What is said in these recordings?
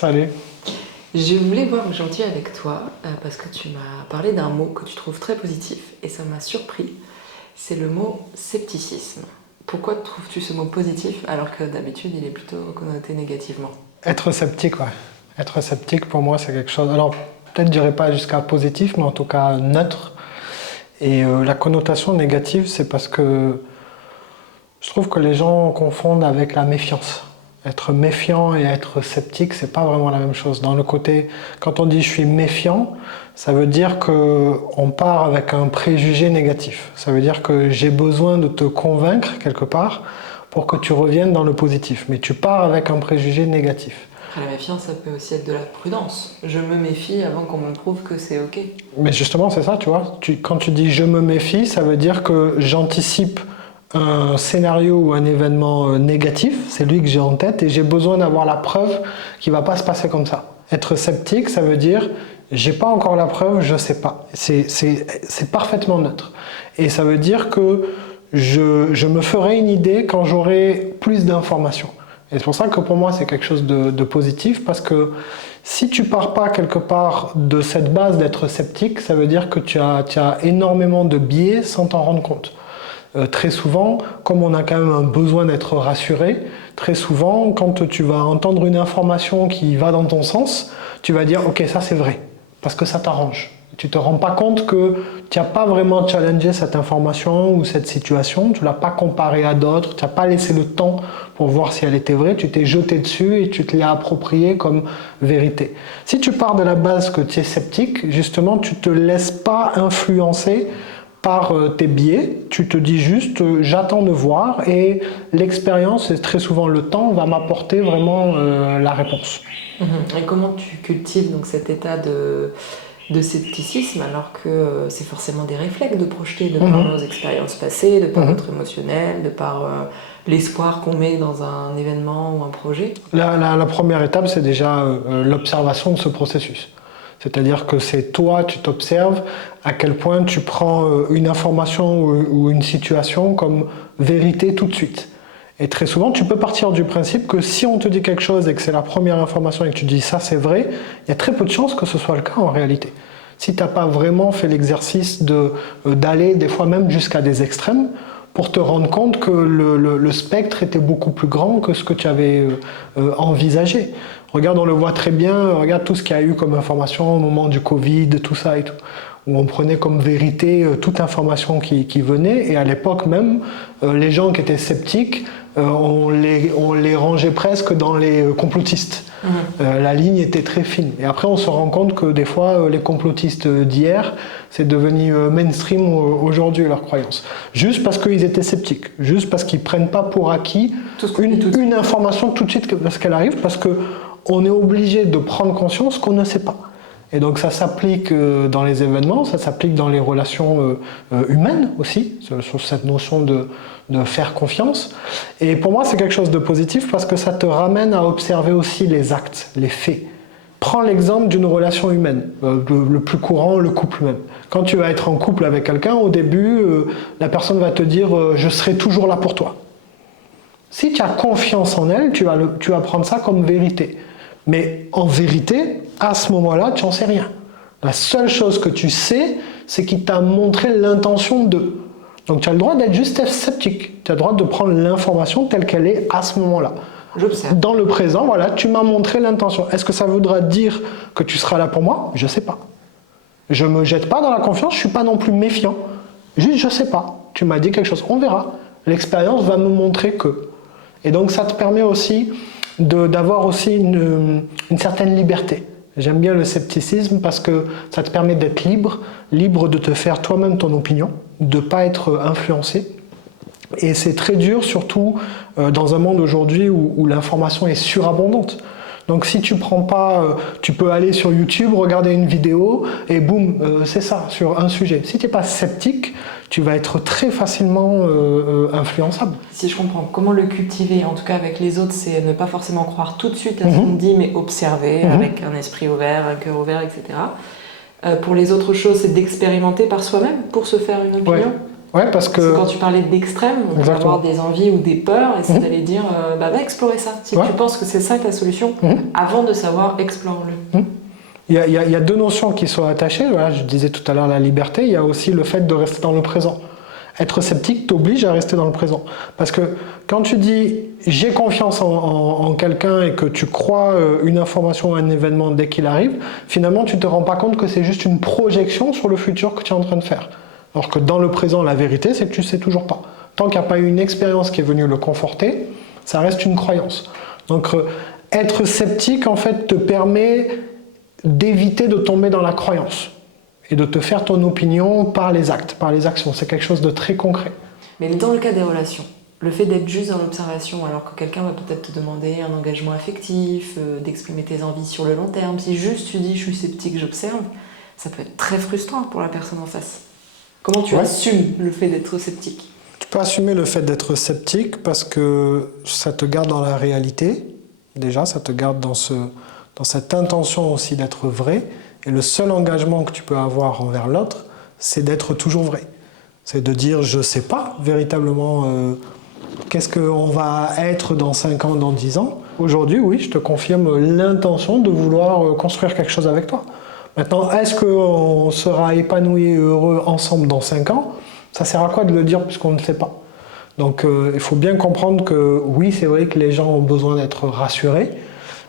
Salut. Je voulais voir aujourd'hui avec toi parce que tu m'as parlé d'un mot que tu trouves très positif et ça m'a surpris. C'est le mot scepticisme. Pourquoi trouves-tu ce mot positif alors que d'habitude il est plutôt connoté négativement? Être sceptique, ouais. Être sceptique, pour moi, c'est quelque chose. Alors, peut-être je dirais pas jusqu'à positif, mais en tout cas neutre. Et la connotation négative, c'est parce que je trouve que les gens confondent avec la méfiance. Être méfiant et être sceptique, c'est pas vraiment la même chose. Dans le côté, quand on dit je suis méfiant, ça veut dire que on part avec un préjugé négatif. Ça veut dire que j'ai besoin de te convaincre quelque part pour que tu reviennes dans le positif. Mais tu pars avec un préjugé négatif. Après, la méfiance, ça peut aussi être de la prudence. Je me méfie avant qu'on me prouve que c'est ok. Mais justement, c'est ça, tu vois. Quand tu dis je me méfie, ça veut dire que j'anticipe un scénario ou un événement négatif, c'est lui que j'ai en tête, et j'ai besoin d'avoir la preuve qu'il ne va pas se passer comme ça. Être sceptique, ça veut dire j'ai pas encore la preuve, je sais pas. C'est parfaitement neutre. Et ça veut dire que je me ferai une idée quand j'aurai plus d'informations. Et c'est pour ça que pour moi c'est quelque chose de positif, parce que si tu pars pas quelque part de cette base d'être sceptique, ça veut dire que tu as énormément de biais sans t'en rendre compte. Très souvent, comme on a quand même un besoin d'être rassuré, très souvent, quand tu vas entendre une information qui va dans ton sens, tu vas dire « Ok, ça c'est vrai », parce que ça t'arrange. Tu ne te rends pas compte que tu n'as pas vraiment challengé cette information ou cette situation, tu ne l'as pas comparée à d'autres, tu n'as pas laissé le temps pour voir si elle était vraie, tu t'es jeté dessus et tu te l'as approprié comme vérité. Si tu pars de la base que tu es sceptique, justement, tu ne te laisses pas influencer par tes biais, tu te dis juste j'attends de voir, et l'expérience et très souvent le temps va m'apporter vraiment la réponse. Et comment tu cultives donc cet état de scepticisme alors que c'est forcément des réflexes de projeter de par nos expériences passées, de par notre émotionnel, de par l'espoir qu'on met dans un événement ou un projet? La première étape, c'est déjà l'observation de ce processus. C'est-à-dire que c'est toi, tu t'observes à quel point tu prends une information ou une situation comme vérité tout de suite. Et très souvent, tu peux partir du principe que si on te dit quelque chose et que c'est la première information et que tu dis ça c'est vrai, il y a très peu de chances que ce soit le cas en réalité. Si tu n'as pas vraiment fait l'exercice d'aller des fois même jusqu'à des extrêmes pour te rendre compte que le spectre était beaucoup plus grand que ce que tu avais envisagé. Regarde, on le voit très bien, regarde tout ce qu'il y a eu comme information au moment du Covid, tout ça et tout, où on prenait comme vérité toute information qui venait, et à l'époque même, les gens qui étaient sceptiques, on les rangeait presque dans les complotistes. La ligne était très fine. Et après, on se rend compte que des fois, les complotistes d'hier, c'est devenu mainstream aujourd'hui, leurs croyances. Juste parce qu'ils étaient sceptiques, juste parce qu'ils ne prennent pas pour acquis une information tout de suite parce qu'elle arrive, parce qu'on est obligé de prendre conscience qu'on ne sait pas. Et donc ça s'applique dans les événements, ça s'applique dans les relations humaines aussi, sur cette notion de faire confiance. Et pour moi, c'est quelque chose de positif parce que ça te ramène à observer aussi les actes, les faits. Prends l'exemple d'une relation humaine, le plus courant, le couple même. Quand tu vas être en couple avec quelqu'un, au début, la personne va te dire « je serai toujours là pour toi ». Si tu as confiance en elle, tu vas prendre ça comme vérité. Mais en vérité, à ce moment-là, tu n'en sais rien. La seule chose que tu sais, c'est qu'il t'a montré l'intention de. Donc tu as le droit d'être juste sceptique. Tu as le droit de prendre l'information telle qu'elle est à ce moment-là. J'observe. Dans le présent, voilà, tu m'as montré l'intention. Est-ce que ça voudra dire que tu seras là pour moi? Je ne sais pas. Je ne me jette pas dans la confiance, je ne suis pas non plus méfiant. Juste, je ne sais pas. Tu m'as dit quelque chose, on verra. L'expérience va me montrer que. Et donc ça te permet aussi d'avoir aussi une certaine liberté. J'aime bien le scepticisme parce que ça te permet d'être libre, libre de te faire toi-même ton opinion, de ne pas être influencé. Et c'est très dur, surtout dans un monde aujourd'hui où l'information est surabondante. Donc si tu prends pas, tu peux aller sur YouTube, regarder une vidéo et boum, c'est ça, sur un sujet. Si tu n'es pas sceptique, tu vas être très facilement influençable. Si je comprends, comment le cultiver, en tout cas avec les autres, c'est ne pas forcément croire tout de suite à ce qu'on dit, mais observer avec un esprit ouvert, un cœur ouvert, etc. Pour les autres choses, c'est d'expérimenter par soi-même pour se faire une opinion. Ouais, parce que quand tu parlais d'extrême, on peut avoir des envies ou des peurs, et c'est d'aller dire va explorer ça. Si tu penses que c'est ça ta solution, avant de savoir, explore-le. Il y a deux notions qui sont attachées. Voilà, je disais tout à l'heure la liberté, il y a aussi le fait de rester dans le présent. Être sceptique t'oblige à rester dans le présent. Parce que quand tu dis j'ai confiance en quelqu'un et que tu crois une information ou un événement dès qu'il arrive, finalement tu ne te rends pas compte que c'est juste une projection sur le futur que tu es en train de faire. Alors que dans le présent, la vérité, c'est que tu ne sais toujours pas. Tant qu'il n'y a pas eu une expérience qui est venue le conforter, ça reste une croyance. Donc être sceptique, en fait, te permet d'éviter de tomber dans la croyance et de te faire ton opinion par les actes, par les actions. C'est quelque chose de très concret. Mais dans le cas des relations, le fait d'être juste dans l'observation, alors que quelqu'un va peut-être te demander un engagement affectif, d'exprimer tes envies sur le long terme, si juste tu dis je suis sceptique, j'observe, ça peut être très frustrant pour la personne en face. Comment tu assumes le fait d'être sceptique? Tu peux assumer le fait d'être sceptique parce que ça te garde dans la réalité. Déjà, ça te garde dans cette intention aussi d'être vrai. Et le seul engagement que tu peux avoir envers l'autre, c'est d'être toujours vrai. C'est de dire je ne sais pas véritablement qu'est-ce qu'on va être dans 5 ans, dans 10 ans. Aujourd'hui, oui, je te confirme l'intention de vouloir construire quelque chose avec toi. Maintenant, est-ce qu'on sera épanoui et heureux ensemble dans 5 ans? Ça sert à quoi de le dire puisqu'on ne sait pas? Donc il faut bien comprendre que oui, c'est vrai que les gens ont besoin d'être rassurés,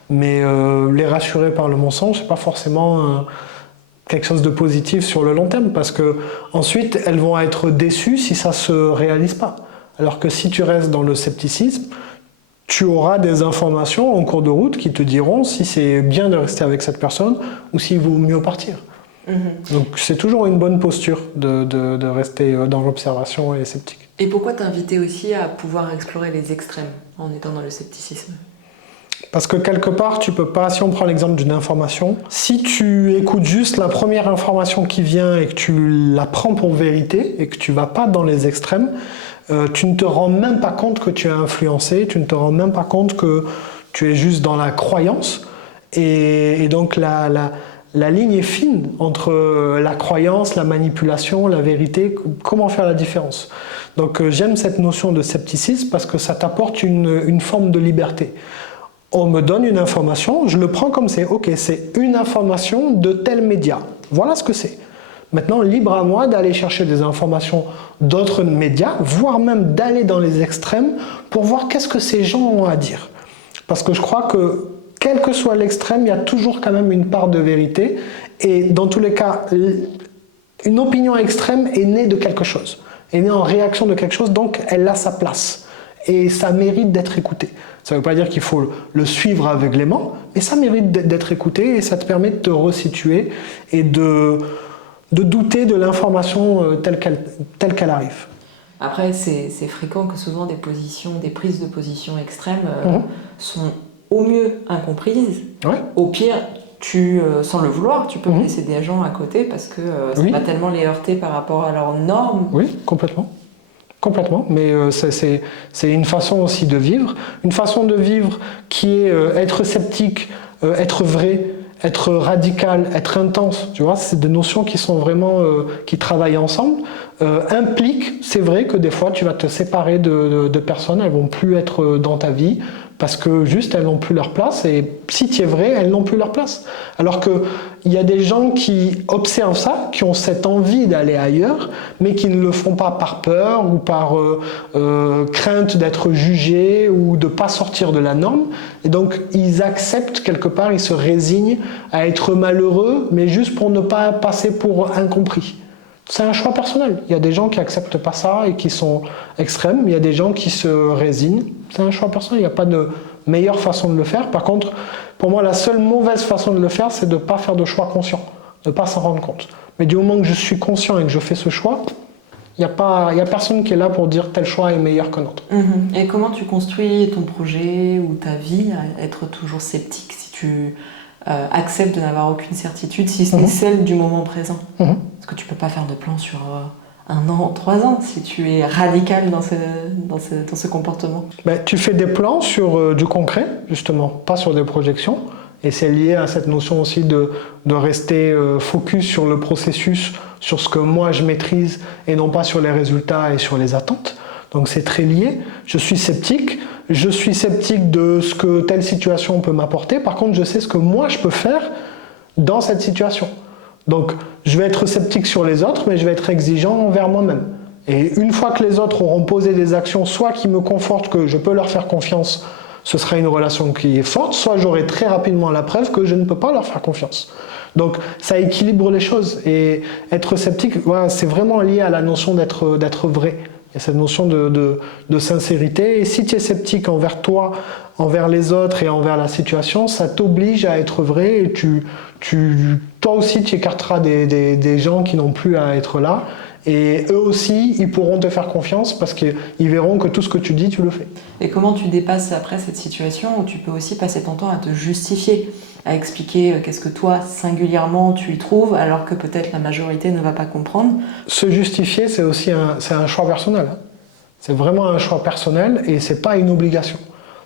mais les rassurer par le mensonge, c'est pas forcément quelque chose de positif sur le long terme, parce que ensuite elles vont être déçues si ça se réalise pas. Alors que si tu restes dans le scepticisme, tu auras des informations en cours de route qui te diront si c'est bien de rester avec cette personne ou s'il vaut mieux partir. Donc c'est toujours une bonne posture de rester dans l'observation et sceptique. Et pourquoi t'inviter aussi à pouvoir explorer les extrêmes en étant dans le scepticisme? Parce que quelque part, tu peux pas, si on prend l'exemple d'une information, si tu écoutes juste la première information qui vient et que tu la prends pour vérité et que tu vas pas dans les extrêmes, tu ne te rends même pas compte que tu es influencé, tu ne te rends même pas compte que tu es juste dans la croyance. Et donc la ligne est fine entre la croyance, la manipulation, la vérité. Comment faire la différence? Donc j'aime cette notion de scepticisme parce que ça t'apporte une forme de liberté. On me donne une information, je le prends comme c'est. Ok, c'est une information de tel média. Voilà ce que c'est. Maintenant, libre à moi d'aller chercher des informations d'autres médias, voire même d'aller dans les extrêmes pour voir qu'est-ce que ces gens ont à dire. Parce que je crois que, quel que soit l'extrême, il y a toujours quand même une part de vérité. Et dans tous les cas, une opinion extrême est née de quelque chose, est née en réaction de quelque chose, donc elle a sa place. Et ça mérite d'être écouté. Ça ne veut pas dire qu'il faut le suivre aveuglément, mais ça mérite d'être écouté et ça te permet de te resituer et de douter de l'information telle qu'elle arrive. Après, c'est fréquent que souvent des prises de position extrêmes sont au mieux incomprises. Au pire, sans le vouloir, tu peux laisser des gens à côté parce que ça va tellement les heurter par rapport à leurs normes. Oui, complètement. Complètement, mais c'est une façon aussi de vivre. Une façon de vivre qui est être sceptique, être vrai, être radical, être intense. Tu vois, c'est des notions qui sont vraiment qui travaillent ensemble. Implique, c'est vrai que des fois tu vas te séparer de personnes, elles vont plus être dans ta vie parce que juste elles n'ont plus leur place, et si tu es vrai, elles n'ont plus leur place. Alors que il y a des gens qui observent ça, qui ont cette envie d'aller ailleurs, mais qui ne le font pas par peur ou par crainte d'être jugés ou de pas sortir de la norme. Et donc ils acceptent quelque part, ils se résignent à être malheureux, mais juste pour ne pas passer pour incompris. C'est un choix personnel. Il y a des gens qui n'acceptent pas ça et qui sont extrêmes. Il y a des gens qui se résignent. C'est un choix personnel. Il n'y a pas de meilleure façon de le faire. Par contre, pour moi, la seule mauvaise façon de le faire, c'est de ne pas faire de choix conscient, de ne pas s'en rendre compte. Mais du moment que je suis conscient et que je fais ce choix, il n'y a personne qui est là pour dire tel choix est meilleur qu'un autre. Et comment tu construis ton projet ou ta vie à être toujours sceptique si tu acceptes de n'avoir aucune certitude, si ce n'est celle du moment présent? Parce que tu ne peux pas faire de plan sur 1 an, 3 ans si tu es radical dans ce comportement. Tu fais des plans sur du concret, justement, pas sur des projections. Et c'est lié à cette notion aussi de rester focus sur le processus, sur ce que moi je maîtrise et non pas sur les résultats et sur les attentes. Donc c'est très lié. Je suis sceptique de ce que telle situation peut m'apporter. Par contre, je sais ce que moi je peux faire dans cette situation. Donc je vais être sceptique sur les autres, mais je vais être exigeant envers moi-même. Et une fois que les autres auront posé des actions, soit qui me confortent que je peux leur faire confiance, ce sera une relation qui est forte, soit j'aurai très rapidement la preuve que je ne peux pas leur faire confiance. Donc ça équilibre les choses. Et être sceptique, voilà, c'est vraiment lié à la notion d'être vrai. Il y a cette notion de sincérité. Et si tu es sceptique envers toi, envers les autres et envers la situation, ça t'oblige à être vrai. Et toi aussi, tu écarteras des gens qui n'ont plus à être là. Et eux aussi, ils pourront te faire confiance parce qu'ils verront que tout ce que tu dis, tu le fais. Et comment tu dépasses après cette situation où tu peux aussi passer ton temps à te justifier, à expliquer qu'est-ce que toi, singulièrement, tu y trouves, alors que peut-être la majorité ne va pas comprendre? Se justifier, c'est aussi un choix personnel. C'est vraiment un choix personnel et c'est pas une obligation.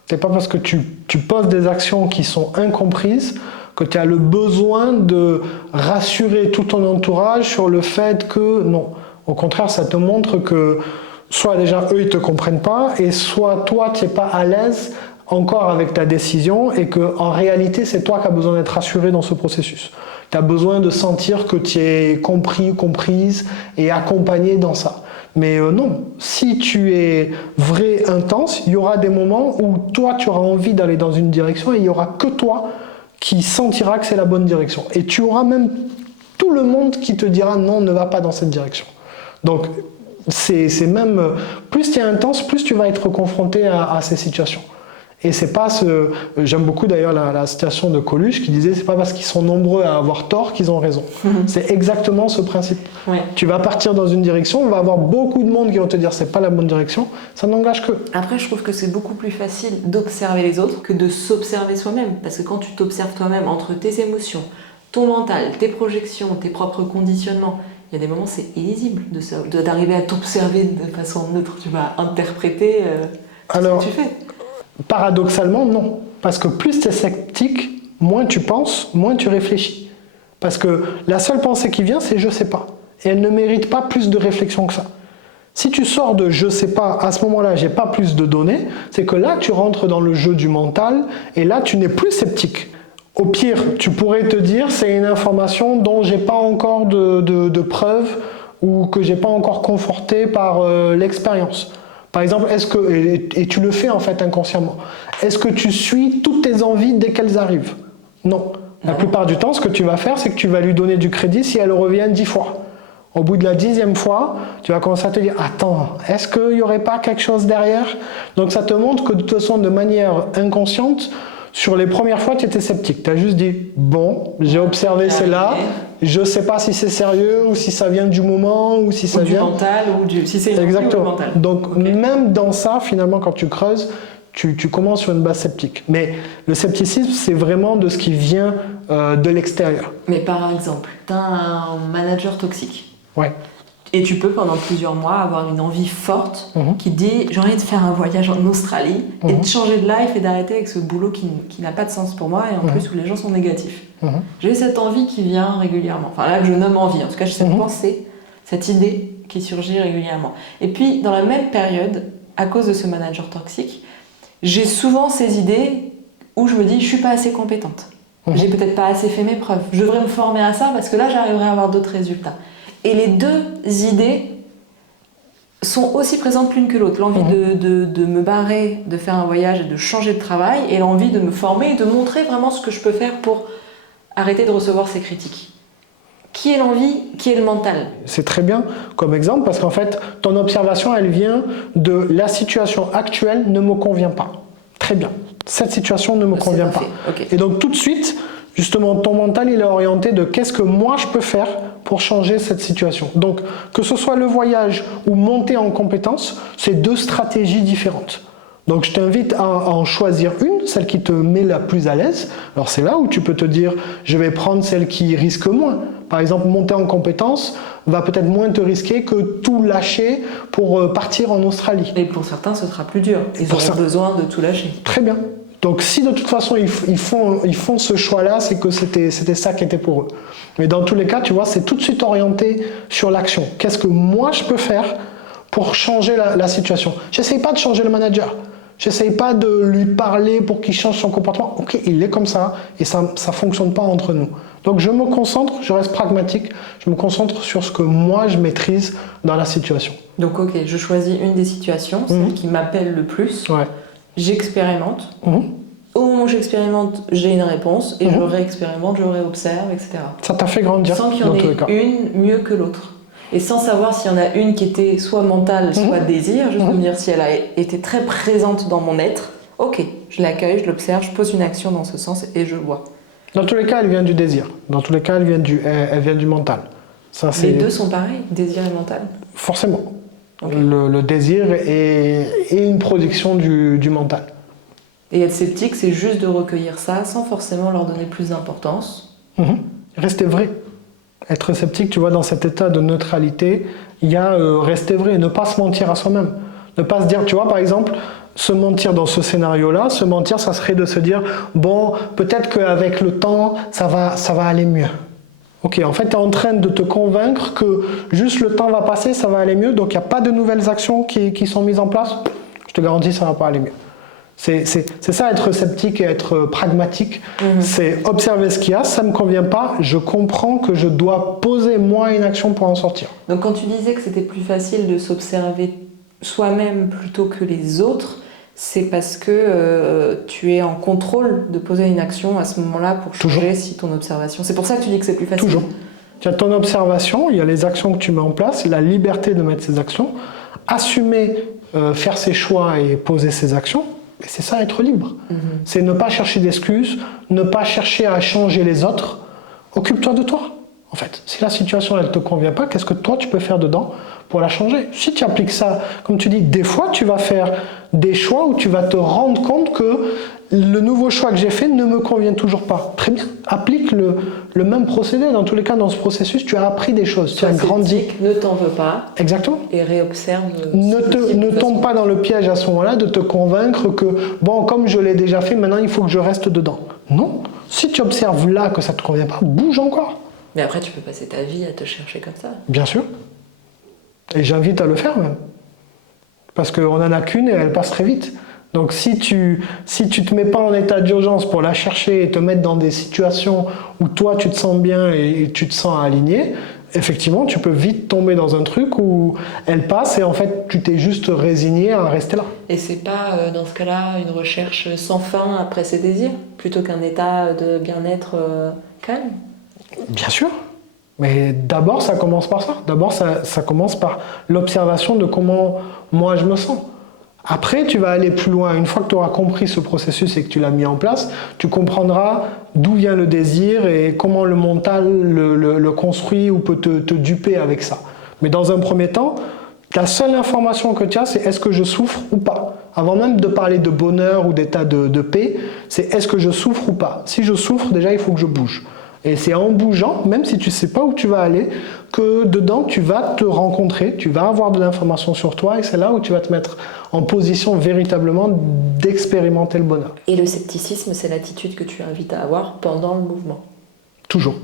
C'est pas parce que tu poses des actions qui sont incomprises que tu as le besoin de rassurer tout ton entourage sur le fait que non. Au contraire, ça te montre que soit déjà eux ils te comprennent pas et soit toi tu n'es pas à l'aise encore avec ta décision et que en réalité c'est toi qui as besoin d'être rassuré dans ce processus. Tu as besoin de sentir que tu es compris, comprise et accompagné dans ça. Mais non, si tu es vrai, intense, il y aura des moments où toi tu auras envie d'aller dans une direction et il n'y aura que toi qui sentira que c'est la bonne direction. Et tu auras même tout le monde qui te dira non, ne va pas dans cette direction. Donc c'est même, plus tu es intense, plus tu vas être confronté à ces situations. Et c'est pas j'aime beaucoup d'ailleurs la citation de Coluche qui disait c'est pas parce qu'ils sont nombreux à avoir tort qu'ils ont raison. C'est exactement ce principe. Ouais. Tu vas partir dans une direction, on va avoir beaucoup de monde qui vont te dire c'est pas la bonne direction, ça n'engage que. Après, je trouve que c'est beaucoup plus facile d'observer les autres que de s'observer soi-même. Parce que quand tu t'observes toi-même entre tes émotions, ton mental, tes projections, tes propres conditionnements, il y a des moments c'est illisible d'arriver à t'observer de façon neutre. Tu vas interpréter ce que tu fais. Paradoxalement, non. Parce que plus tu es sceptique, moins tu penses, moins tu réfléchis. Parce que la seule pensée qui vient, c'est « je sais pas ». Et elle ne mérite pas plus de réflexion que ça. Si tu sors de « je sais pas », à ce moment-là, j'ai pas plus de données, c'est que là, tu rentres dans le jeu du mental, et là, tu n'es plus sceptique. Au pire, tu pourrais te dire « c'est une information dont j'ai pas encore de preuves, ou que j'ai pas encore conforté par l'expérience ». Par exemple, et tu le fais en fait inconsciemment, est-ce que tu suis toutes tes envies dès qu'elles arrivent? Non. La plupart du temps, ce que tu vas faire, c'est que tu vas lui donner du crédit si elle revient 10 fois. Au bout de la 10e fois, tu vas commencer à te dire « Attends, est-ce qu'il n'y aurait pas quelque chose derrière ?» Donc ça te montre que de toute façon, de manière inconsciente, sur les premières fois, tu étais sceptique. Tu as juste dit « Bon, j'ai observé celle-là. Je ne sais pas si c'est sérieux ou si ça vient du moment ou si ça vient… » du mental ou si c'est une Exactement. Ou du mental. Donc même dans ça, finalement, quand tu creuses, tu commences sur une base sceptique. Mais le scepticisme, c'est vraiment de ce qui vient de l'extérieur. Mais par exemple, tu as un manager toxique. Ouais. Et tu peux pendant plusieurs mois avoir une envie forte qui dit j'ai envie de faire un voyage en Australie et de changer de life et d'arrêter avec ce boulot qui n'a pas de sens pour moi et en plus où les gens sont négatifs. J'ai cette envie qui vient régulièrement. Enfin là que je nomme envie, en tout cas j'ai cette pensée, cette idée qui surgit régulièrement. Et puis dans la même période, à cause de ce manager toxique, j'ai souvent ces idées où je me dis je suis pas assez compétente. J'ai peut-être pas assez fait mes preuves. Je devrais me former à ça parce que là j'arriverai à avoir d'autres résultats. Et les deux idées sont aussi présentes l'une que l'autre. L'envie de me barrer, de faire un voyage et de changer de travail, et l'envie de me former et de montrer vraiment ce que je peux faire pour arrêter de recevoir ces critiques. Qui est l'envie, qui est le mental? C'est très bien comme exemple parce qu'en fait, ton observation, elle vient de la situation actuelle ne me convient pas. Très bien. Cette situation ne me convient pas. Okay. Et donc tout de suite, justement, ton mental, il est orienté de qu'est-ce que moi je peux faire pour changer cette situation. Donc, que ce soit le voyage ou monter en compétence, c'est deux stratégies différentes. Donc, je t'invite à en choisir une, celle qui te met la plus à l'aise. Alors, c'est là où tu peux te dire, je vais prendre celle qui risque moins. Par exemple, monter en compétence va peut-être moins te risquer que tout lâcher pour partir en Australie. Et pour certains, ce sera plus dur. Ils auront besoin de tout lâcher. Très bien. Donc si de toute façon ils font ce choix-là, c'est que c'était ça qui était pour eux. Mais dans tous les cas, tu vois, c'est tout de suite orienté sur l'action. Qu'est-ce que moi je peux faire pour changer la situation? J'essaye pas de changer le manager. J'essaye pas de lui parler pour qu'il change son comportement. Ok, il est comme ça et ça fonctionne pas entre nous. Donc je me concentre, je reste pragmatique, je me concentre sur ce que moi je maîtrise dans la situation. Donc ok, je choisis une des situations, celle qui m'appelle le plus. Ouais. J'expérimente. Au moment où j'expérimente, j'ai une réponse et je réexpérimente, je réobserve, etc. Ça t'a fait grandir sans qu'il y en ait une mieux que l'autre. Et sans savoir s'il y en a une qui était soit mentale, soit désir, juste me dire si elle a été très présente dans mon être, ok, je l'accueille, je l'observe, je pose une action dans ce sens et je vois. Dans tous les cas, elle vient du désir. Dans tous les cas, elle vient du mental. Ça, les deux sont pareils, désir et mental? Forcément. Okay. Le désir est une production du mental. Et être sceptique, c'est juste de recueillir ça sans forcément leur donner plus d'importance. Rester vrai. Être sceptique, tu vois, dans cet état de neutralité, il y a rester vrai, ne pas se mentir à soi-même. Ne pas se dire, tu vois, par exemple, se mentir dans ce scénario-là, se mentir, ça serait de se dire, bon, peut-être qu'avec le temps, ça va aller mieux. Ok, en fait, tu es en train de te convaincre que juste le temps va passer, ça va aller mieux, donc il n'y a pas de nouvelles actions qui sont mises en place. Je te garantis, ça ne va pas aller mieux. C'est ça, être sceptique et être pragmatique. C'est observer ce qu'il y a, ça ne me convient pas, je comprends que je dois poser moi une action pour en sortir. Donc quand tu disais que c'était plus facile de s'observer soi-même plutôt que les autres, c'est parce que tu es en contrôle de poser une action à ce moment-là pour changer si ton observation... C'est pour ça que tu dis que c'est plus facile. Toujours. Tu as ton observation, il y a les actions que tu mets en place, la liberté de mettre ces actions, assumer, faire ses choix et poser ses actions. Et c'est ça, être libre. C'est ne pas chercher d'excuses, ne pas chercher à changer les autres. Occupe-toi de toi, en fait. Si la situation, elle ne te convient pas, qu'est-ce que toi, tu peux faire dedans pour la changer? Si tu appliques ça, comme tu dis, des fois, tu vas faire des choix où tu vas te rendre compte que le nouveau choix que j'ai fait ne me convient toujours pas. Très bien, applique le même procédé. Dans tous les cas, dans ce processus, tu as appris des choses, tu as grandi. Ne t'en veux pas. Exactement. Et réobserve. Ne tombe pas dans le piège à ce moment-là de te convaincre que, bon, comme je l'ai déjà fait, maintenant il faut que je reste dedans. Non. Si tu observes là que ça ne te convient pas, bouge encore. Mais après, tu peux passer ta vie à te chercher comme ça. Bien sûr. Et j'invite à le faire même. Parce qu'on n'en a qu'une et elle passe très vite. Donc si tu te mets pas en état d'urgence pour la chercher et te mettre dans des situations où toi tu te sens bien et tu te sens aligné, effectivement tu peux vite tomber dans un truc où elle passe et en fait tu t'es juste résigné à rester là. Et c'est pas dans ce cas-là une recherche sans fin après ses désirs, plutôt qu'un état de bien-être calme? Bien sûr. Mais d'abord ça commence par ça. D'abord ça commence par l'observation de comment moi je me sens. Après, tu vas aller plus loin. Une fois que tu auras compris ce processus et que tu l'as mis en place, tu comprendras d'où vient le désir et comment le mental le construit ou peut te duper avec ça. Mais dans un premier temps, la seule information que tu as, c'est est-ce que je souffre ou pas. Avant même de parler de bonheur ou d'état de paix, c'est est-ce que je souffre ou pas. Si je souffre, déjà, il faut que je bouge. Et c'est en bougeant, même si tu ne sais pas où tu vas aller, que dedans, tu vas te rencontrer, tu vas avoir de l'information sur toi et c'est là où tu vas te mettre en position véritablement d'expérimenter le bonheur. Et le scepticisme, c'est l'attitude que tu invites à avoir pendant le mouvement? Toujours.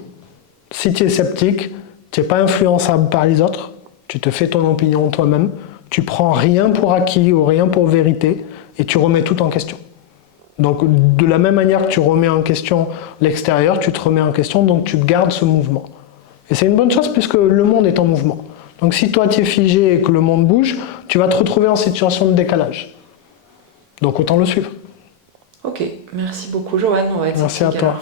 Si tu es sceptique, tu n'es pas influençable par les autres, tu te fais ton opinion toi-même, tu prends rien pour acquis ou rien pour vérité et tu remets tout en question. Donc de la même manière que tu remets en question l'extérieur, tu te remets en question, donc tu gardes ce mouvement. Et c'est une bonne chose puisque le monde est en mouvement. Donc si toi tu es figé et que le monde bouge, tu vas te retrouver en situation de décalage. Donc autant le suivre. Ok, merci beaucoup Joanne. Merci à toi.